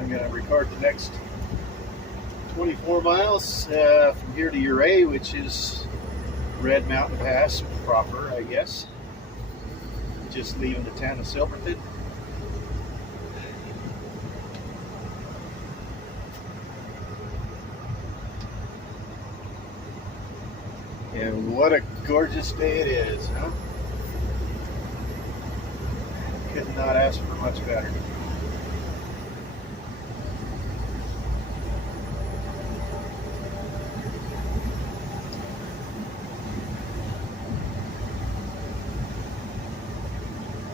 I'm going to record the next 24 miles from here to Ouray, which is Red Mountain Pass proper, I guess. Just leaving the town of Silverton. And what a gorgeous day it is, huh? Could not ask for much better.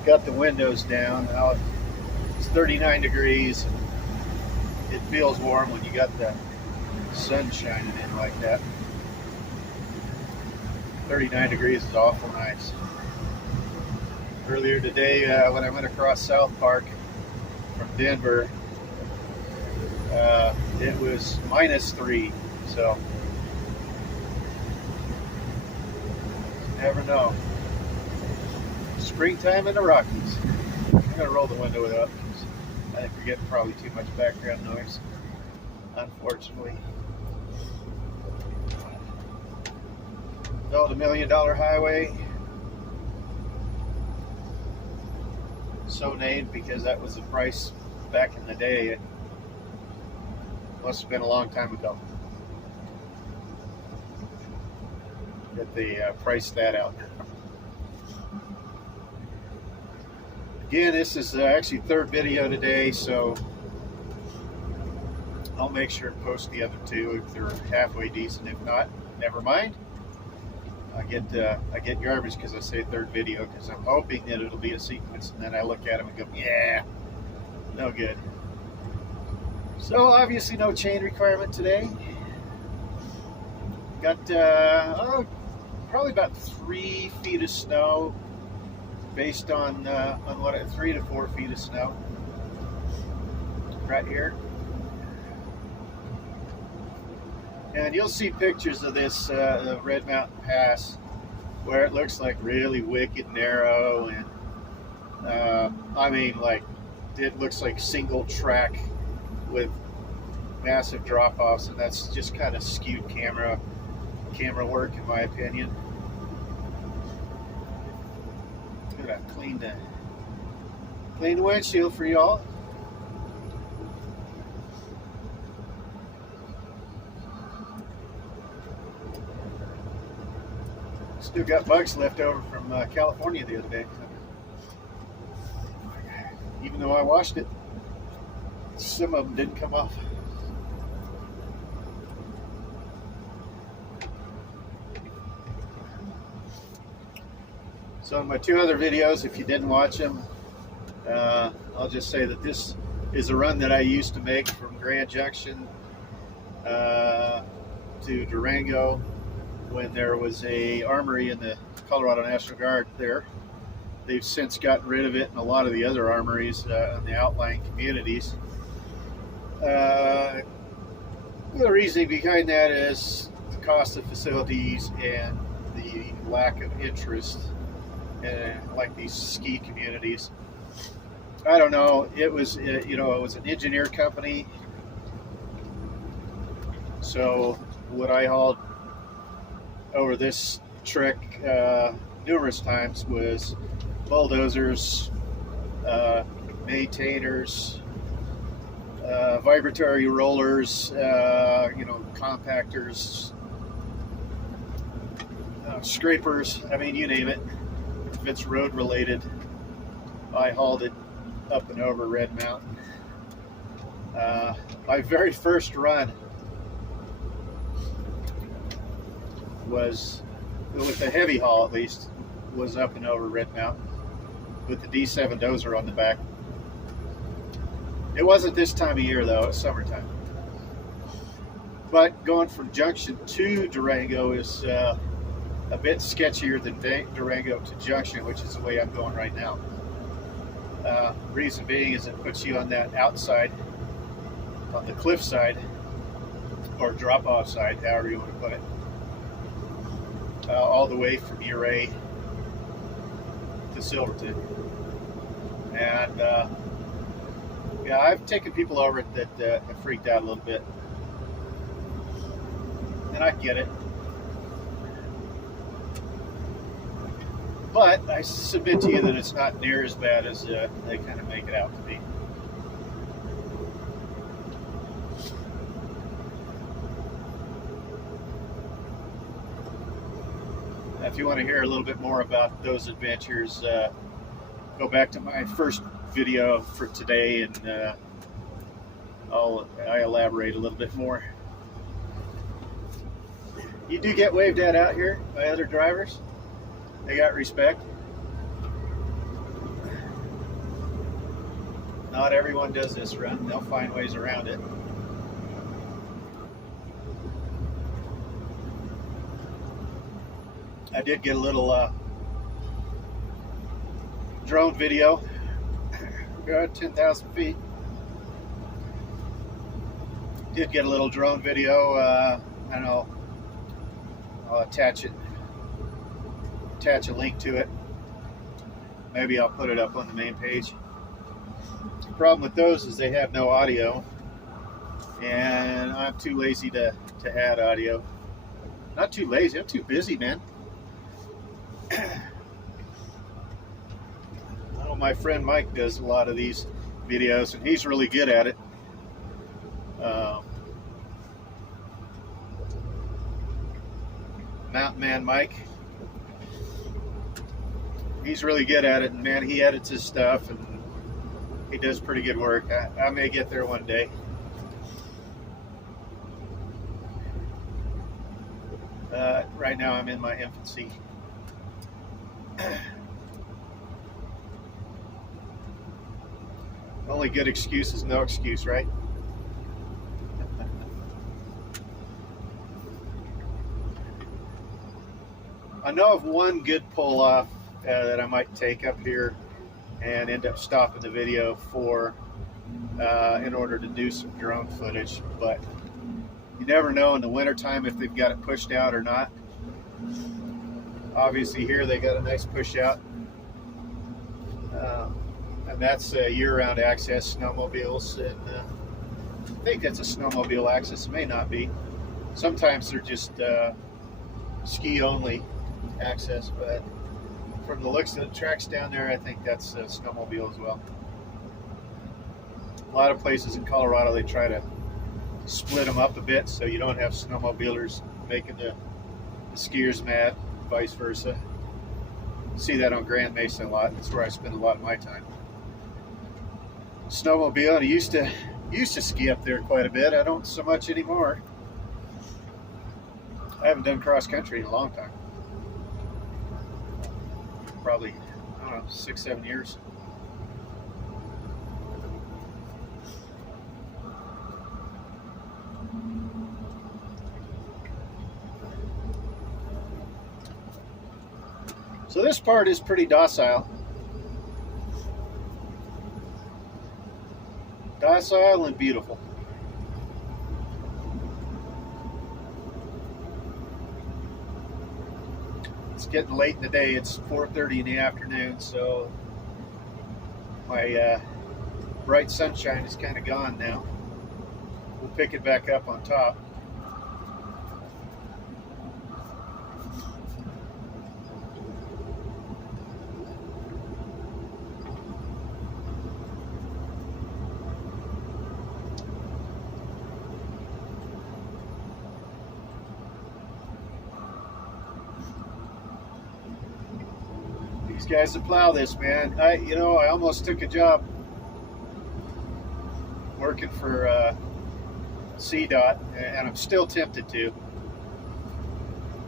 Got the windows down. Now it's 39 degrees. It feels warm when you got the sun shining in like that. 39 degrees is awful nice. Earlier today, when I went across South Park from Denver, it was -3. So never know. Springtime in the Rockies. I'm gonna roll the window up because I think we're getting probably too much background noise, unfortunately. Oh, the $1 Million Highway. So named because that was the price back in the day. It must have been a long time ago that they priced that out. Again, this is actually third video today, so I'll make sure to post the other two if they're halfway decent. If not, never mind. I get garbage because I say third video because I'm hoping that it'll be a sequence, and then I look at them and go, yeah, no good. So obviously no chain requirement today. Got probably about 3 feet of snow, based on what 3 to 4 feet of snow right here. And you'll see pictures of this the Red Mountain Pass where it looks like really wicked narrow, and I mean, like, it looks like single track with massive drop-offs, and that's just kind of skewed camera work, in my opinion. Good, I cleaned the windshield for y'all. Still got bugs left over from California the other day. Even though I washed it, some of them didn't come off. So in my 2 other videos, if you didn't watch them, I'll just say that this is a run that I used to make from Grand Junction to Durango, when there was a armory in the Colorado National Guard there. They've since gotten rid of it in a lot of the other armories in the outlying communities. The reasoning behind that is the cost of facilities and the lack of interest in, like, these ski communities. I don't know. It was it was an engineer company. So what I hauled over this trek numerous times was bulldozers, maintainers, vibratory rollers, compactors, scrapers. I mean, you name it. If it's road related, I hauled it up and over Red Mountain. My very first run was, with the heavy haul at least, was up and over Red Mountain with the D7 dozer on the back. It wasn't this time of year though, it's summertime. But going from Junction to Durango is a bit sketchier than Durango to Junction, which is the way I'm going right now. Reason being is it puts you on that outside, on the cliff side, or drop-off side, however you want to put it. All the way from Ouray to Silverton. And Yeah, I've taken people over that have freaked out a little bit, and I get it. But I submit to you that it's not near as bad as they kind of make it out to be. If you want to hear a little bit more about those adventures, go back to my first video for today, and I elaborate a little bit more. You do get waved at out here by other drivers. They got respect. Not everyone does this run. They'll find ways around it. I did get a little drone video. We're at 10,000 feet. Did get a little drone video. I don't know. I'll attach it. Attach a link to it. Maybe I'll put it up on the main page. The problem with those is they have no audio, and I'm too lazy to add audio. Not too lazy, I'm too busy, man. Oh, my friend Mike does a lot of these videos, and he's really good at it. Mountain Man Mike. He's really good at it, and man, he edits his stuff, and he does pretty good work. I may get there one day. Right now I'm in my infancy. Only good excuse is no excuse, right? I know of one good pull-off that I might take up here and end up stopping the video for in order to do some drone footage, but you never know in the wintertime if they've got it pushed out or not. Obviously here they got a nice push out, and that's year-round access snowmobiles, and I think that's a snowmobile access. It may not be. Sometimes they're just ski-only access, but from the looks of the tracks down there, I think that's a snowmobile as well. A lot of places in Colorado, they try to split them up a bit so you don't have snowmobilers making the skiers mad, vice versa. You see that on Grand Mesa a lot. That's where I spend a lot of my time. Snowmobile, and I used to ski up there quite a bit. I don't so much anymore. I haven't done cross country in a long time. Probably, I don't know, 6-7 years. So this part is pretty docile. Docile and beautiful. It's getting late in the day. It's 4:30 in the afternoon, so my bright sunshine is kind of gone now. We'll pick it back up on top. These guys that plow this, man. I almost took a job working for CDOT, and I'm still tempted to.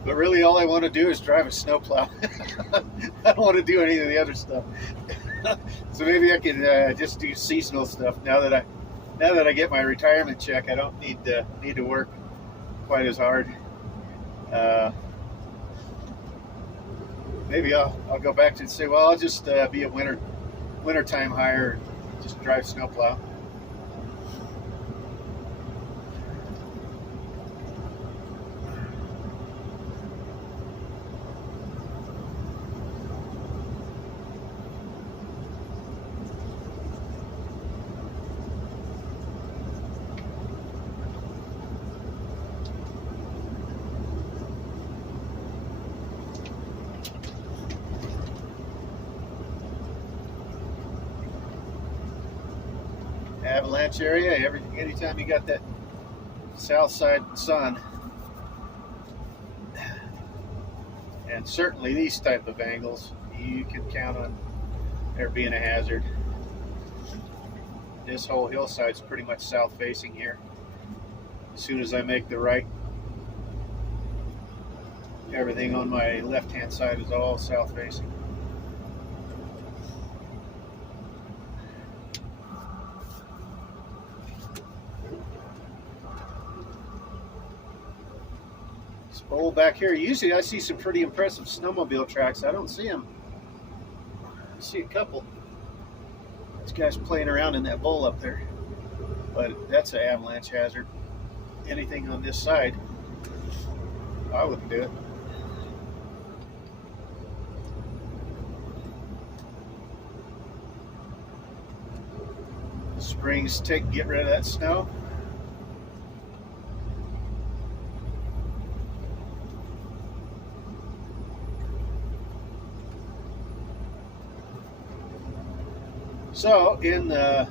But really, all I want to do is drive a snowplow. I don't want to do any of the other stuff. So maybe I can just do seasonal stuff now that I get my retirement check. I don't need to work quite as hard. Maybe I'll go back to and say, well, I'll just be a wintertime hire, and just drive snowplow. avalanche area. Anytime you got that south side sun, and certainly these type of angles, you can count on there being a hazard. This whole hillside's pretty much south facing here. As soon as I make the right, everything on my left hand side is all south facing. This bowl back here, usually I see some pretty impressive snowmobile tracks. I don't see them. I see a couple. This guy's playing around in that bowl up there, but that's an avalanche hazard. Anything on this side, I wouldn't do it. Springs get rid of that snow. So in the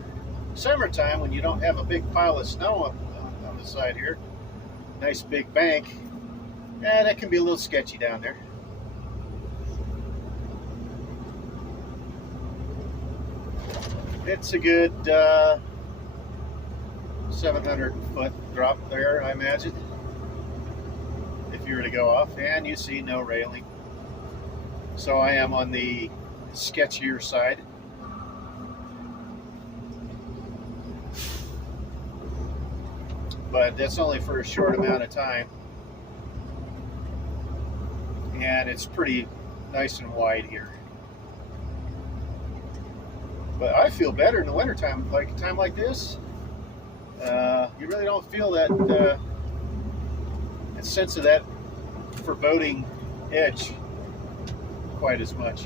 summertime, when you don't have a big pile of snow on the side here, nice big bank, yeah, that can be a little sketchy down there. It's a good 700-foot drop there, I imagine, if you were to go off, and you see no railing. So I am on the sketchier side. But that's only for a short amount of time, and it's pretty nice and wide here. But I feel better in the wintertime. Like a time like this, you really don't feel that sense of that foreboding edge quite as much.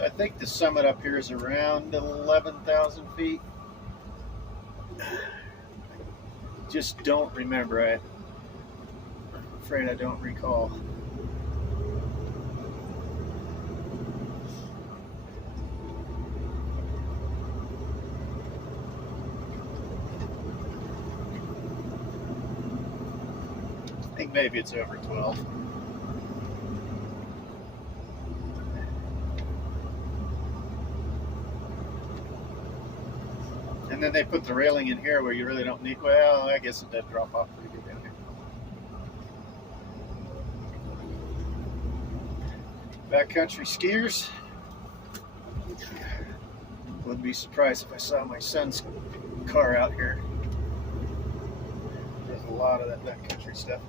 I think the summit up here is around 11,000 feet. Just don't remember. I'm afraid I don't recall. I think maybe it's over 12. And then they put the railing in here where you really don't need, well, I guess it does drop off pretty good down here. Backcountry skiers. Wouldn't be surprised if I saw my son's car out here. There's a lot of that backcountry stuff.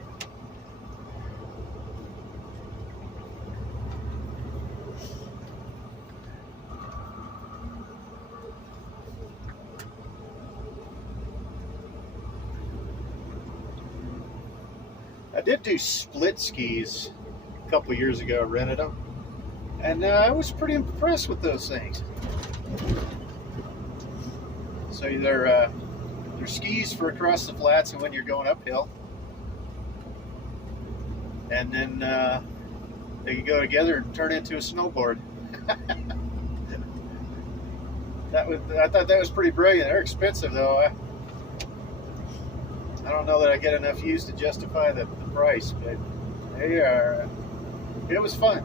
I did do split skis a couple years ago. I rented them, and I was pretty impressed with those things. So they're skis for across the flats and when you're going uphill, and then they can go together and turn into a snowboard. I thought that was pretty brilliant. They're expensive though. I don't know that I get enough use to justify the price, but they are. It was fun.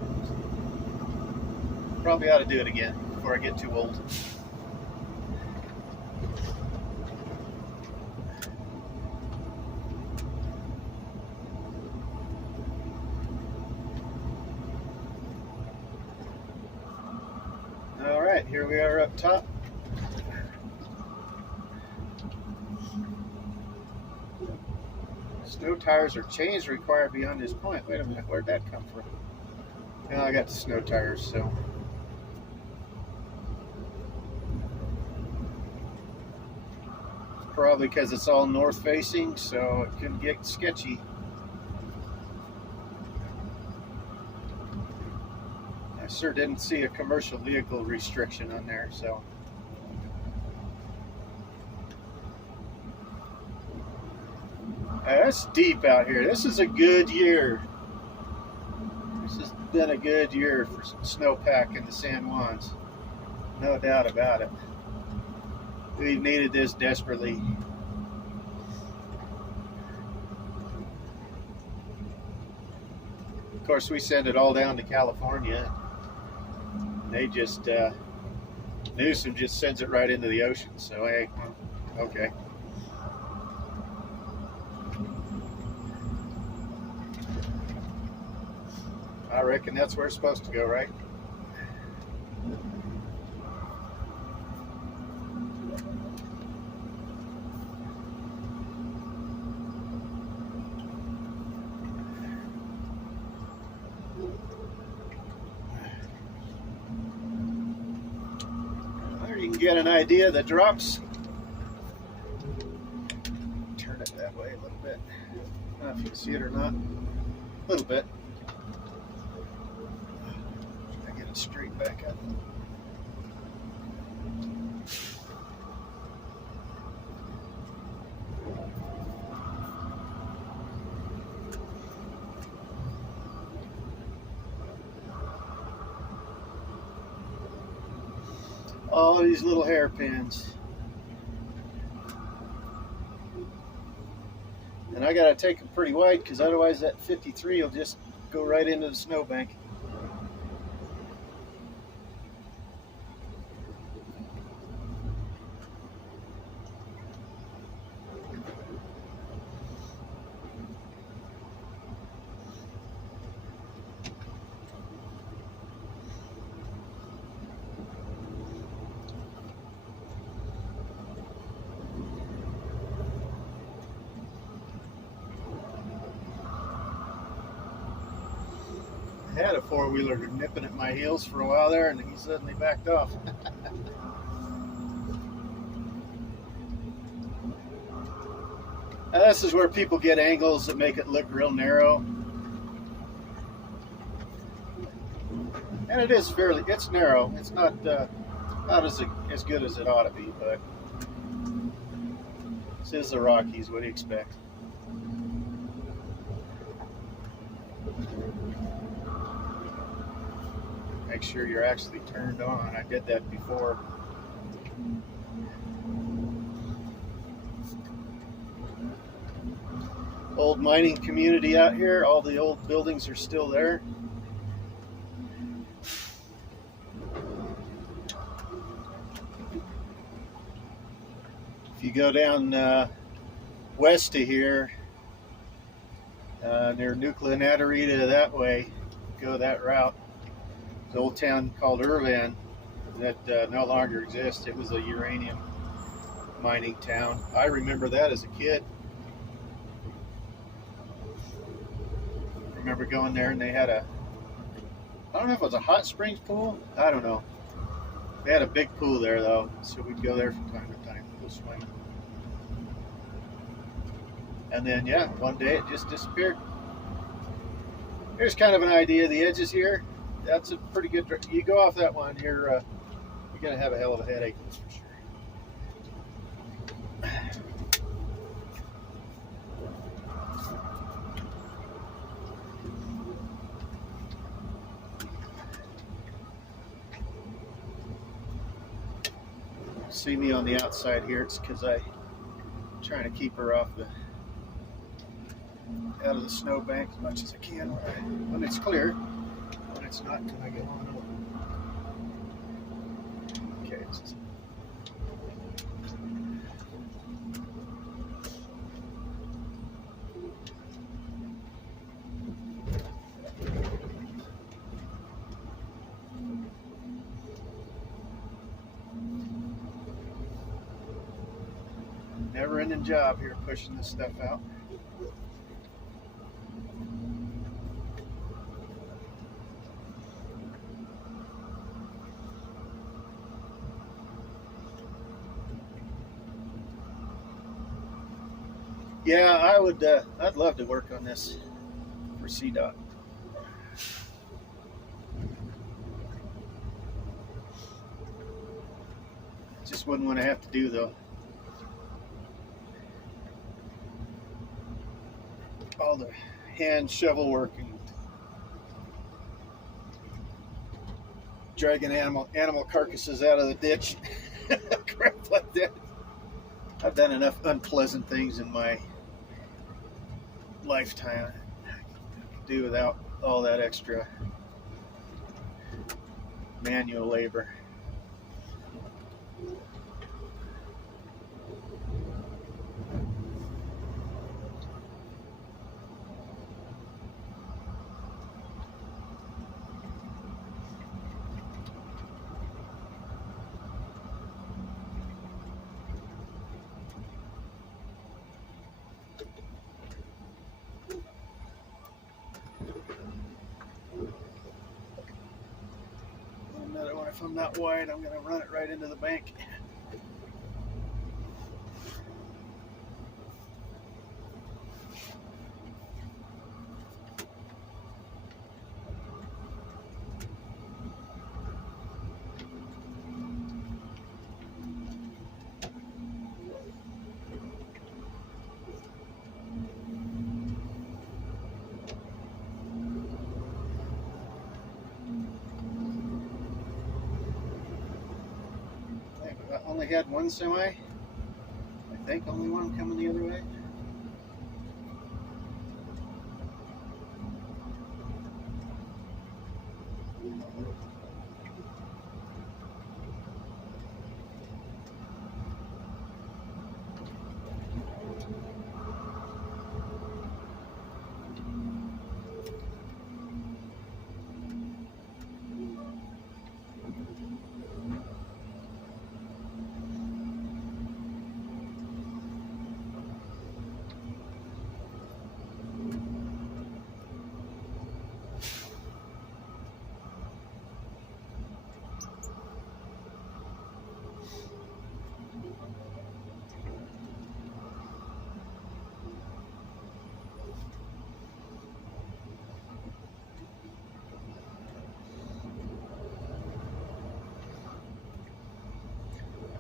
Probably ought to do it again before I get too old. All right, here we are up top. Snow tires or chains required beyond this point. Wait a minute, where'd that come from? Well, I got the snow tires, so. Probably because it's all north facing, so it can get sketchy. sure didn't see a commercial vehicle restriction on there, so. That's deep out here. This is a good year. This has been a good year for snowpack in the San Juans. No doubt about it. We needed this desperately. Of course, we send it all down to California. They just, Newsom just sends it right into the ocean. So, hey, okay. I reckon that's where it's supposed to go, right? There you can get an idea of the drops. Turn it that way a little bit. I don't know if you can see it or not. A little bit. Straight back up. All these little hairpins. And I gotta take them pretty wide because otherwise that 53 will just go right into the snowbank. I had a four-wheeler nipping at my heels for a while there, and he suddenly backed off. Now this is where people get angles that make it look real narrow. And it is it's narrow. It's not as good as it ought to be, but this is the Rockies. What do you expect? Make sure you're actually turned on. I did that before. Old mining community out here. All the old buildings are still there. If you go down west of here, near Silverton and Ouray that way, go that route. There's an old town called Silverton that no longer exists. It was a uranium mining town. I remember that as a kid. I remember going there and they had I don't know if it was a hot springs pool. I don't know. They had a big pool there though, so we'd go there from time to time, go swimming. And then yeah, one day it just disappeared. Here's kind of an idea of the edges here. That's a pretty good. You go off that one, you're gonna have a hell of a headache, that's for sure. See me on the outside here. It's because I'm trying to keep her off out of the snowbank as much as I can when it's clear. When it's not, can I go on over? Okay. Never-ending job here pushing this stuff out. Yeah, I would. I'd love to work on this for CDOT. wouldn't want to have to do all the hand shovel work and dragging animal carcasses out of the ditch. Crap like that. I've done enough unpleasant things in my lifetime to do without all that extra manual labor. Another one, if I'm not wide, I'm going to run it right into the bank. I only had one semi. I think only one coming the other way.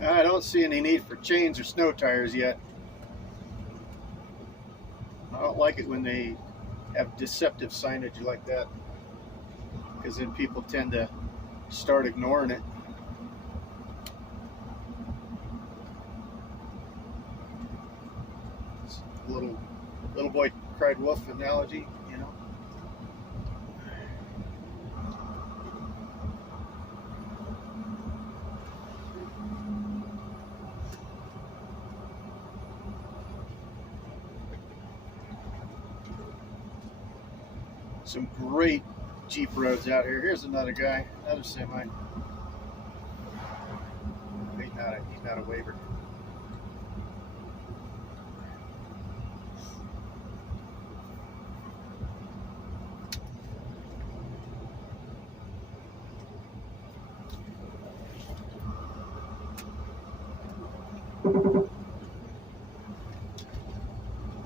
I don't see any need for chains or snow tires yet. I don't like it when they have deceptive signage like that, because then people tend to start ignoring it. It's a little boy cried wolf analogy, you know. Some great Jeep roads out here. Here's another guy, another semi. He's not a waiver.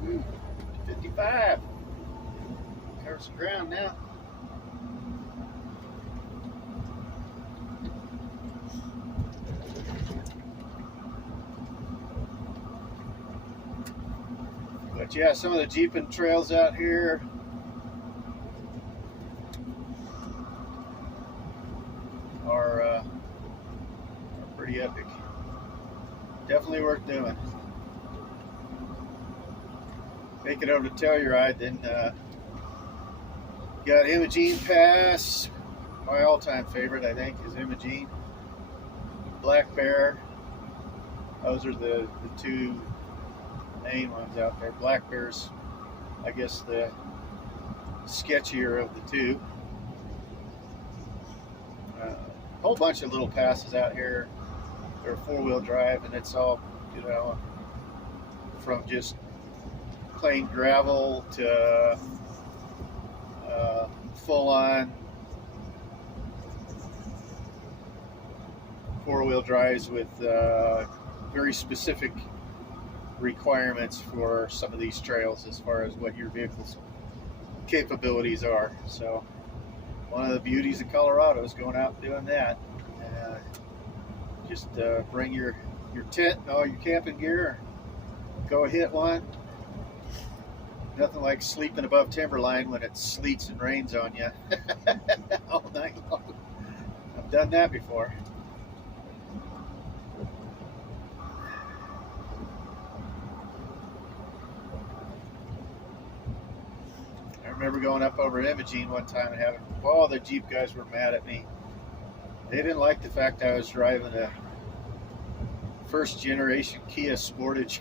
Ooh, 55. Cover some ground now. But yeah, some of the Jeeping trails out here are pretty epic. Definitely worth doing. Make it over to Telluride, then got Imogene Pass. My all-time favorite, I think, is Imogene. Black Bear. Those are the two main ones out there. Black Bear's, I guess, the sketchier of the two. A whole bunch of little passes out here. They're four-wheel drive, and it's all, you know, from just plain gravel to full-on four-wheel drives with very specific requirements for some of these trails as far as what your vehicle's capabilities are. So one of the beauties of Colorado is going out and doing that. Just bring your your tent and all your camping gear, go hit one. Nothing like sleeping above timberline when it sleets and rains on you all night long. I've done that before. I remember going up over Imogene one time and having, oh, the Jeep guys were mad at me. They didn't like the fact I was driving a first generation Kia Sportage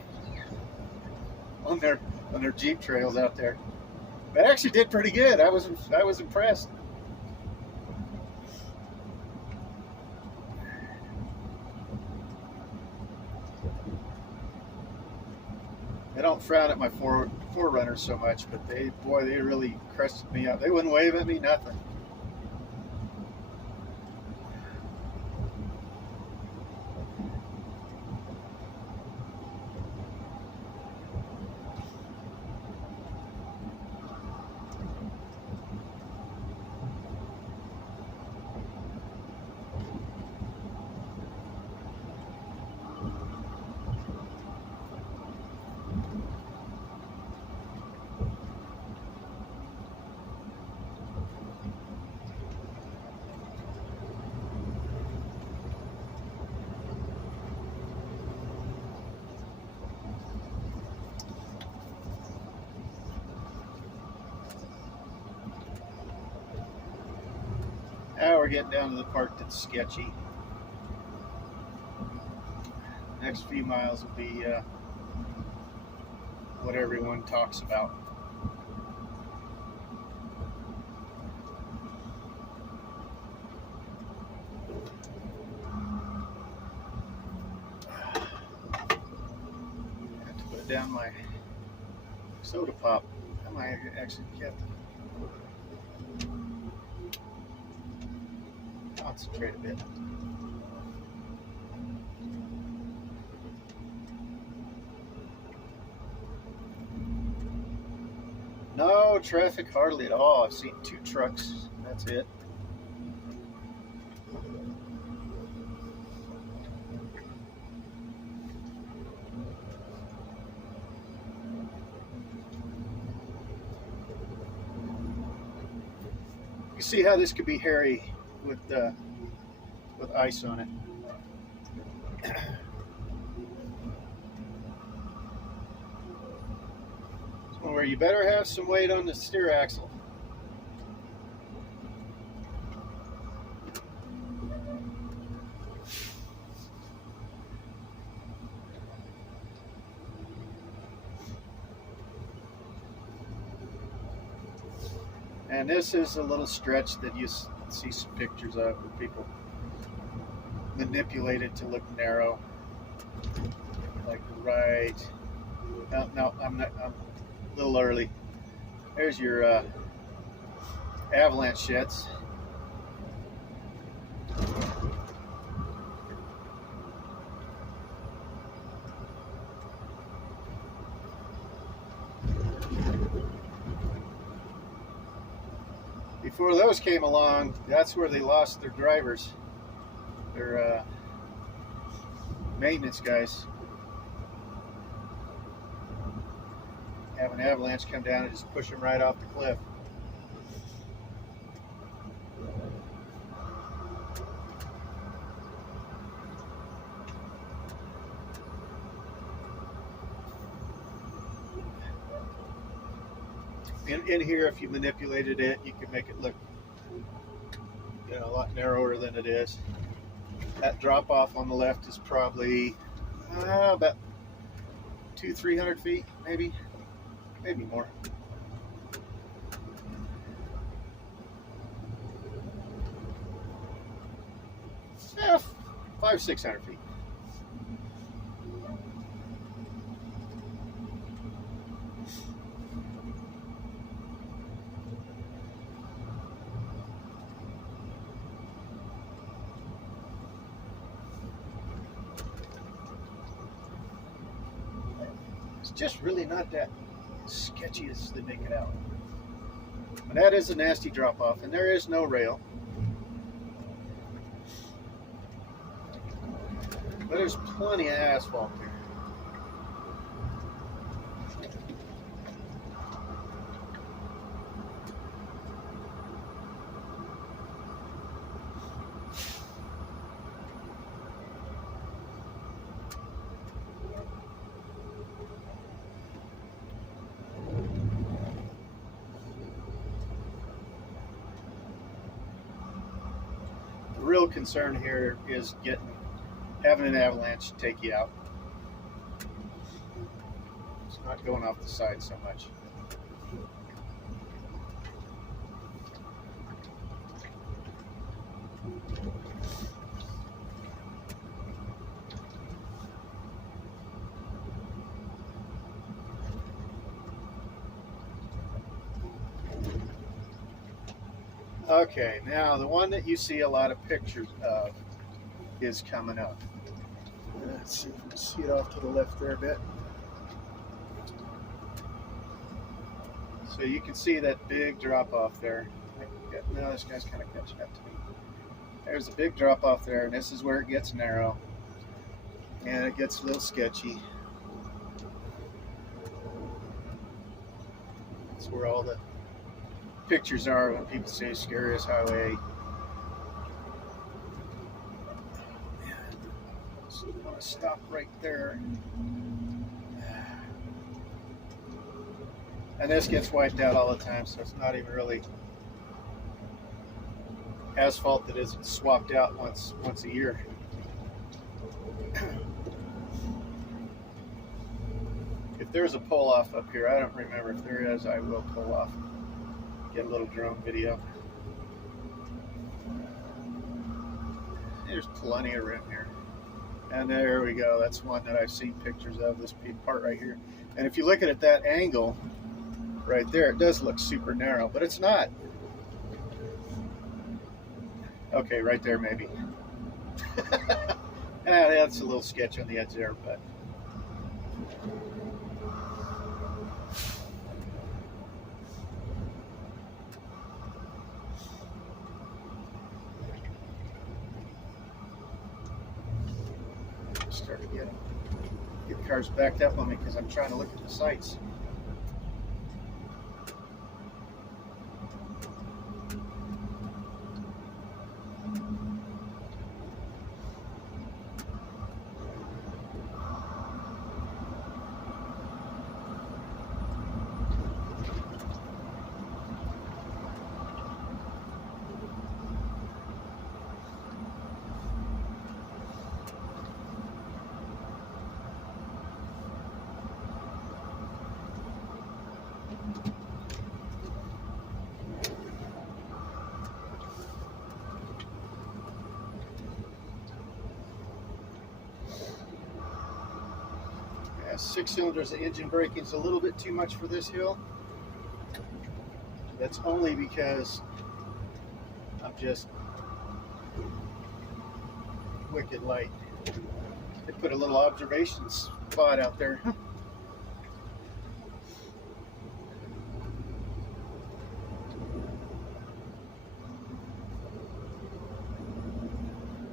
on their Jeep trails out there. But I actually did pretty good. I was impressed. I don't frown at my forerunners so much, but they really crested me up. They wouldn't wave at me, nothing. Now we're getting down to the part that's sketchy. Next few miles will be what everyone talks about. I have to put down my soda pop. I might actually get concentrate a bit. No traffic hardly at all. I've seen 2 trucks. That's it. You see how this could be hairy with ice on it. So where you better have some weight on the steer axle. And this is a little stretch that you see some pictures of where people manipulate it to look narrow. Like right. No, I'm a little early. There's your avalanche sheds. Before those came along, that's where they lost their drivers, their maintenance guys. Have an avalanche come down and just push them right off the cliff. In here, if you manipulated it, you could make it look, you know, a lot narrower than it is. That drop off on the left is probably about 200-300 feet, maybe more. Yeah, 500-600 feet. Just really not that sketchy as they make it out. But that is a nasty drop off, and there is no rail. But there's plenty of asphalt there. The real concern here is having an avalanche take you out. It's not going off the side so much. Okay, now the one that you see a lot of pictures of is coming up. Let's see if we can see it off to the left there a bit. So you can see that big drop off there. No, this guy's kind of catching up to me. There's a big drop off there, and this is where it gets narrow. And it gets a little sketchy. That's where all the pictures are when people say scariest highway. So we want to stop right there. And this gets wiped out all the time, so it's not even really asphalt that isn't swapped out once a year. If there's a pull off up here, I don't remember. If there is, I will pull off. Get a little drone video. There's plenty of room here. And there we go. That's one that I've seen pictures of, this part right here. And if you look at it at that angle right there, it does look super narrow, but it's not. Okay, right there maybe. That's a little sketch on the edge there, but start to get cars backed up on me because I'm trying to look at the sights. Yeah, 6 cylinders of engine braking is a little bit too much for this hill. That's only because I'm just wicked light. They put a little observation spot out there.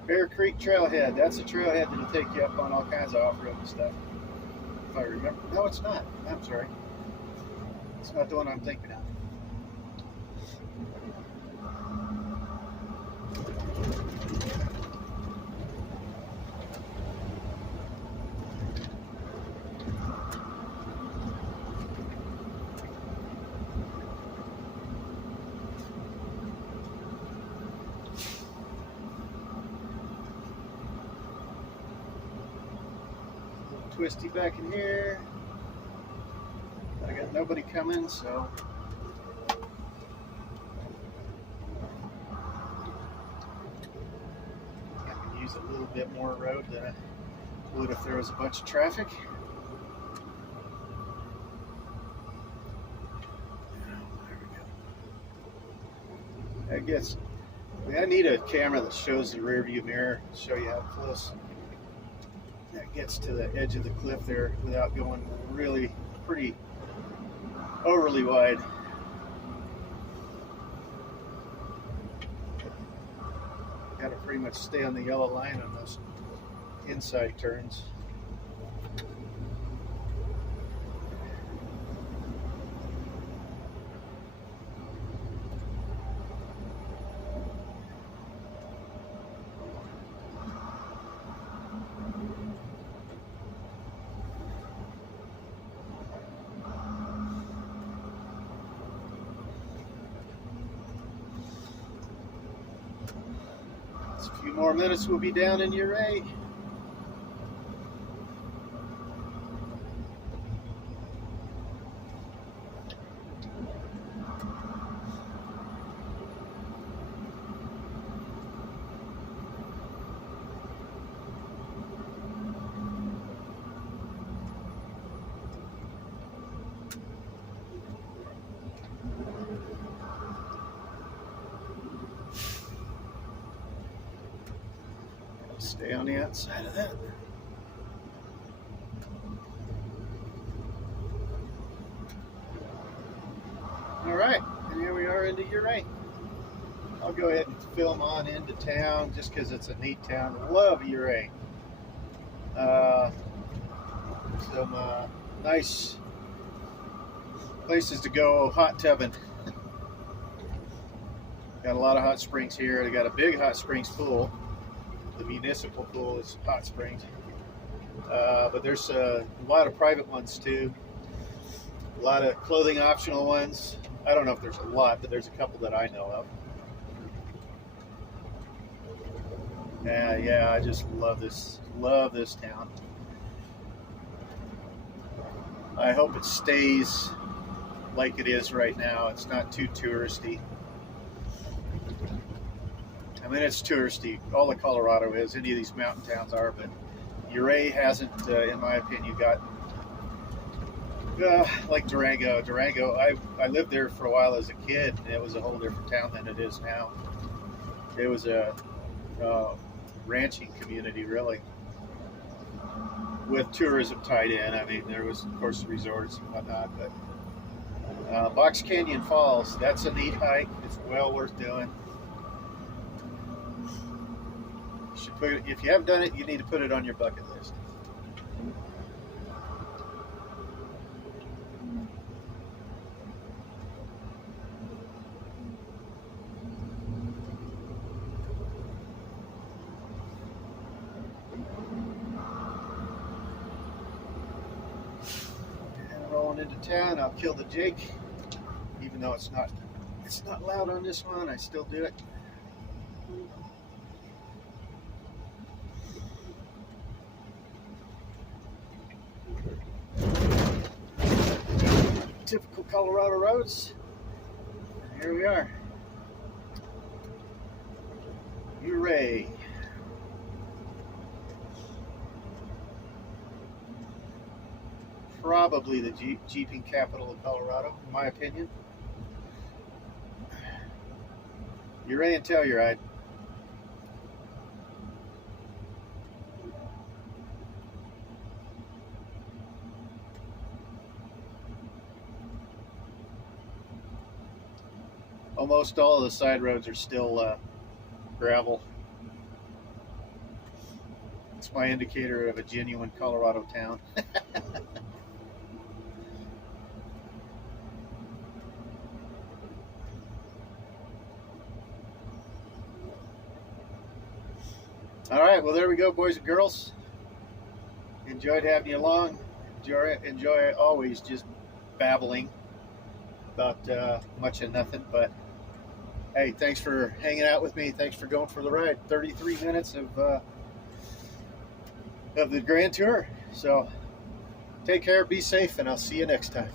Bear Creek Trailhead. That's a trailhead that'll take you up on all kinds of off-road stuff. If I remember. No, it's not. I'm sorry. It's not the one I'm thinking of. Twisty back in here. I got nobody coming, so I can use a little bit more road than I would if there was a bunch of traffic. There we go. I guess I need a camera that shows the rear view mirror to show you how close that gets to the edge of the cliff there without going really pretty overly wide. Got to pretty much stay on the yellow line on those inside turns. A few more minutes, we'll be down in Ouray. Stay on the outside of that. All right, and here we are into Ouray. I'll go ahead and film on into town just because it's a neat town. I love Ouray. Some nice places to go hot tubbing. Got a lot of hot springs here. They got a big hot springs pool. The municipal pool is hot springs, but there's a lot of private ones too. A lot of clothing optional ones. I don't know if there's a lot, but there's a couple that I know of. Yeah, I just love this town. I hope it stays like it is right now. It's not too touristy. I mean, it's touristy. All of Colorado is. Any of these mountain towns are, but Ouray hasn't, in my opinion, gotten like Durango. I lived there for a while as a kid, and it was a whole different town than it is now. It was a ranching community, really, with tourism tied in. I mean, there was, of course, resorts and whatnot, but Box Canyon Falls, that's a neat hike. It's well worth doing. If you haven't done it, you need to put it on your bucket list. And rolling into town, I'll kill the Jake, even though it's not loud on this one. I still do it. Typical Colorado roads. Here we are. Ouray. Probably the jeeping capital of Colorado, in my opinion. Ouray and Telluride. Almost all of the side roads are still gravel. It's my indicator of a genuine Colorado town. All right, well, there we go, boys and girls. Enjoyed having you along. Enjoy always just babbling about much of nothing, but hey, thanks for hanging out with me. Thanks for going for the ride. 33 minutes of the Grand Tour. So take care, be safe, and I'll see you next time.